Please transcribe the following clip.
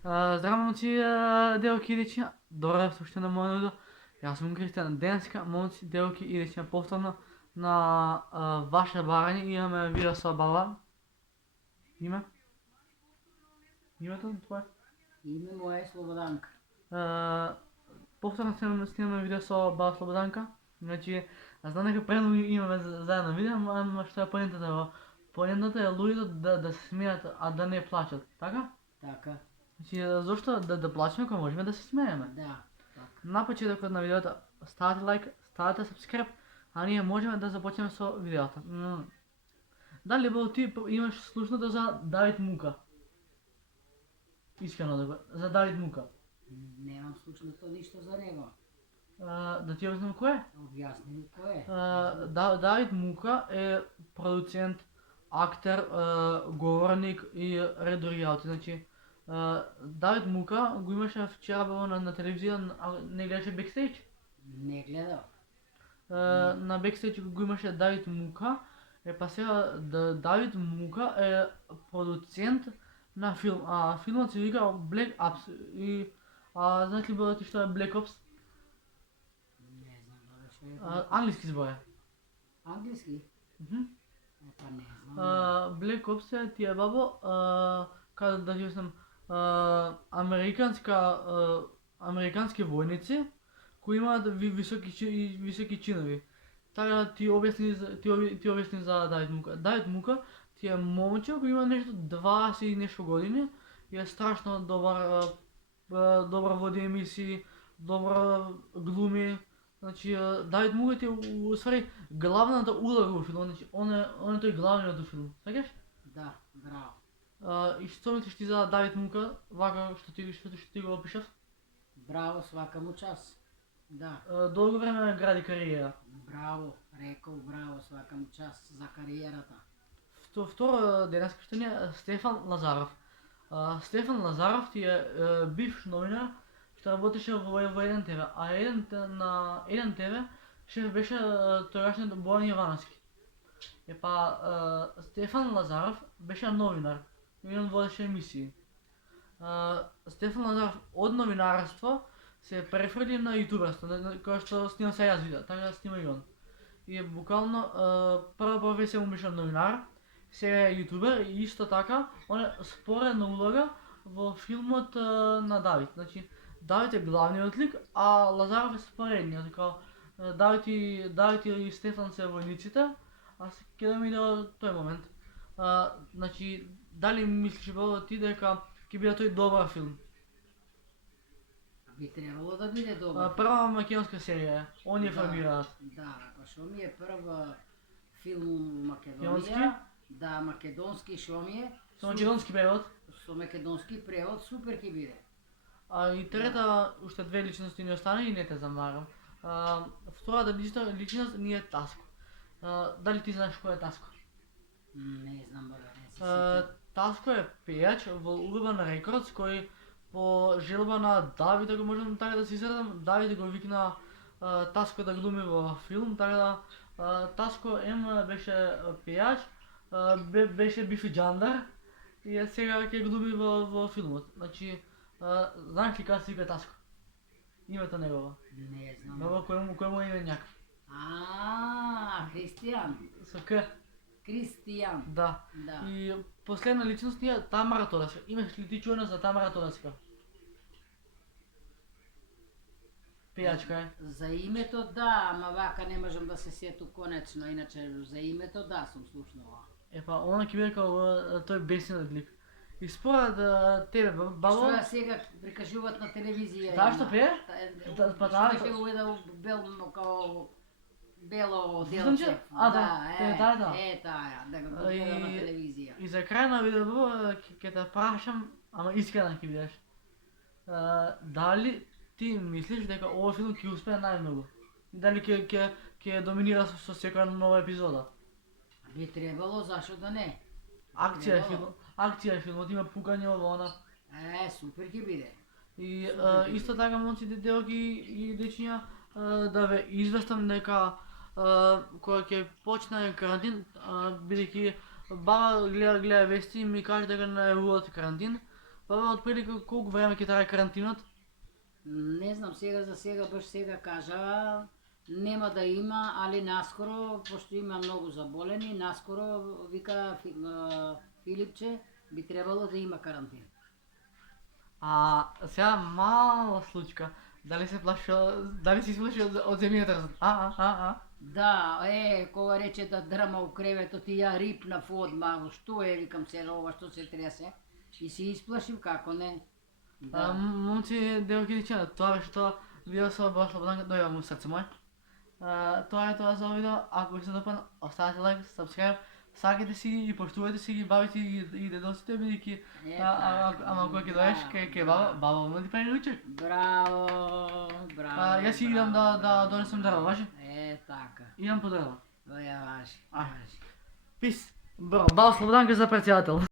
Здраво, момци, девойки и дечиња. Добре се уште на мојот видео. Јас сум Кристијан. Денеска, момци, девойки и дечиња, повторно на ваше барање имаме видео со Балван. Име? Името твое? Име моје е Слободанка. Повторно снимаме видео со Баба Слободанка. Значи, знам дека предно имаме заедно видео, ама што е поентата? Поентата е луѓето да се смеат, а да не плачат, така? Така, Значи, зошто да плачеме кога можеме да се смееме? да, така. На почетокот на видеото ставате лайк, ставате subscribe, а ние можеме да започнеме со видеото. Дали бо ти имаш слушнато за Давид Мука? Искрено да го, за Давид Мука. Немам слушнато ништо за него. Да ти обяснам кој е? Објасни ми кој е. Давид Мука е продуцент, актер, говорник и редори работи. Значи, Давид Мука го имаше вчера било на телевизија, не гледаше бекстейдж? Не гледав. На бекстейдж го имаше Давид Мука. Па сега Давид Мука е продуцент на филм. Филмот се вика Black Ops. И знаеш ли бъдете што е Black Ops? Не знам да што е. Англиски збор е. Англиски? Мгм. Па не знам. Black Ops е ти е бабо, каде да ти сум американски војници кои имаат високи чинови. Така ти објасни за Давид Мука. Давид Мука ти е момче кој има нешто 20 и нешто години и е страшно добар води емисии, добро глуми. Значи Давид Мука ти е усвари главната улога во филмот, значи он е тој главниот во филмот. Сеќаш? Да, браво. И што мислиш ти за Давид Мука, вака што ти го опишав? Браво, свака му час. Да. Долго време гради кариера. Браво, рекол браво, свака му час за кариерата. Второ денеска што ни е Стефан Лазаров. Стефан Лазаров ти е бивш новинар што работеше во еден ТВ, на еден ТВ шеф беше тогашниот Бојан Јовановски. Стефан Лазаров беше новинар и он водеше емисии. Стефан Лазаров од новинарство се префрли на јутуберство, кој што снимам сега јас видео, така да снима и он. И буквално прва професија му беше новинар, сега е јутубер и исто така он е споредна улога во филмот на Давид. Значи Давид е главниот лик, а Лазаров е споредниот, така Давид и Стефан се војниците, а се ќе да ми до тој момент. Значи дали мислиш баба ти дека ќе биде тој добар филм? Би требало да биде добар. Прва македонска серија е, они ја формираат. Да, па што ми е прв филм во Македонски? Македонија. Да, македонски што ми е. Со македонски превод. Со македонски превод супер ќе биде. И трета, уште две личности ни остана и не те замарам. Втората личност ни е Таско. Дали ти знаеш кој е Таско? Не знам, бе, не се сетам. Таско е пејач во Urban Records кој по желба на Давид, ако можам така да се изразам, Давид го викна Таско да глуми во филм, така да Таско беше пејач, беше бивши џандар и сега ќе глуми во филмот. Значи, знаеш ли кај се вика Таско? Името негово. Не знам. Баба, кој му е именјак? Христијан. Со К? Кристијан. Да. Да. И последна личност ни е Тамара Тораска. Имаш ли ти чуено за Тамара Тораска? Пејачка е. За името да, ама вака не можам да се сету конечно, иначе за името да сум слушнала. Она ќе биде као тој бесен лик. И според тебе, бабо... Што ја сега прикажуваат на телевизија? Зашто пее? Па таа... Што беше уведал као бело Слушам че? делче. Таа. Таа, да го гледам на телевизија. И за крај на видеото ќе те прашам, ама искрено ќе бидеш. Дали ти мислиш дека овој филм ќе успее најмногу? Дали ќе доминира со секоја нова епизода? Би требало, зашто да не? Акција е филмот, има пукање ово она. Супер ќе биде. И исто така, момци, девојки и дечиња, да ве известам дека кога ќе почне карантин, бидејќи баба гледа вести и ми каже дека најавуваат карантин, Отприлика колко време ќе трае карантинот? Не знам, за сега, баш сега кажа, нема да има, али наскоро, пошто има многу заболени, наскоро, вика Филипче, би требало да има карантина. Сега мала случка. Дали си слушал од земјотресот? Да, кога рече да дрма у креветот и ја рипнав одма, што е, викам сега ова што се тресе, и се исплашив, како не. Да. Момци, девојки и дечиња, тоа беше тоа видео со Баш Слободанка, дојава му срце мој. Тоа е тоа за овој видео, ако ви се допадна, оставете лайк, subscribe, сакате си ги и поштувајте си ги бабите и дедоците, бидејќи ама кога ќе доеш кај баба му ти прави ручек. Браво, браво. Јас си идам да донесам дрва, важи? Така. Идам по дрва. Ја важи. Пис. Браво, баба Слободанка за председател.